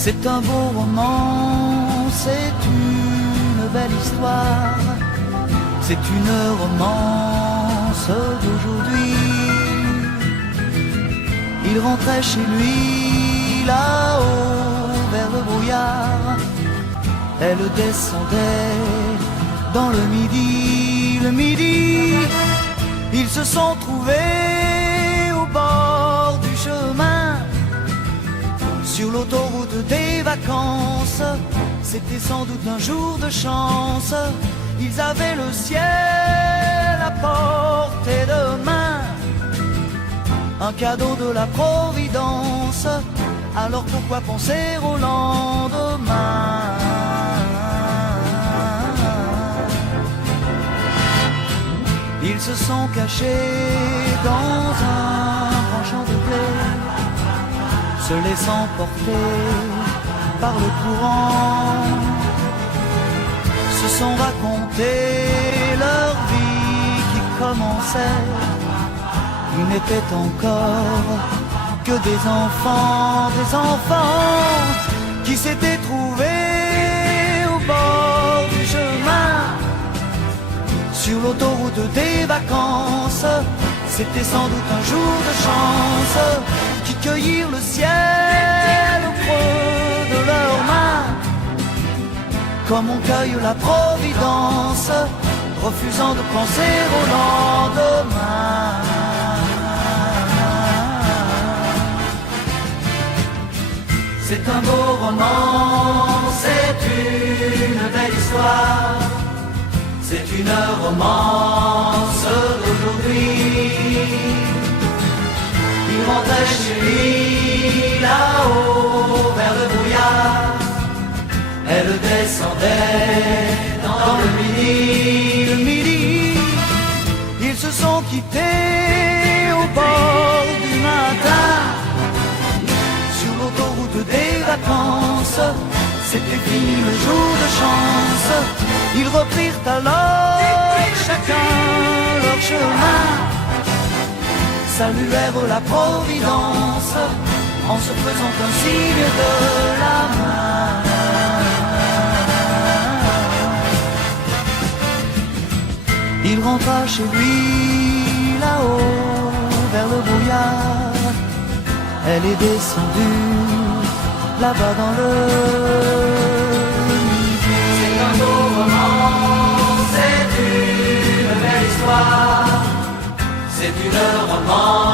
C'est un beau roman, c'est une belle histoire, c'est une romance d'aujourd'hui. Il rentrait chez lui là-haut vers le brouillard, elle descendait dans le midi, ils se sont trouvés au bord du chemin, sur l'autoroute des vacances. C'était sans doute un jour de chance, ils avaient le ciel à portée de main, un cadeau de la Providence, alors pourquoi penser au lendemain? Ils se sont cachés dans un grand champ de blé, se laissant porter par le courant, se sont raconté leur vie qui commençait. Ils n'étaient encore que des enfants qui s'étaient trouvés au bord du chemin, sur l'autoroute des vacances. C'était sans doute un jour de chance, qui cueillirent le ciel au creux de leurs mains, comme on cueille la Providence, refusant de penser au lendemain. C'est un beau roman, c'est une belle histoire, c'est une romance d'aujourd'hui. Il rentrait chez lui là-haut vers le brouillard, elle descendait dans le midi. Ils se sont quittés au bord du matin, sur l'autoroute des vacances. C'était fini le jour de chance, ils reprirent alors chacun leur chemin, saluèrent la Providence en se faisant un signe de la main. Il rentra chez lui là-haut vers le brouillard, elle est descendue là-bas dans le midi. C'est un beau roman, c'est une belle histoire, c'est une romance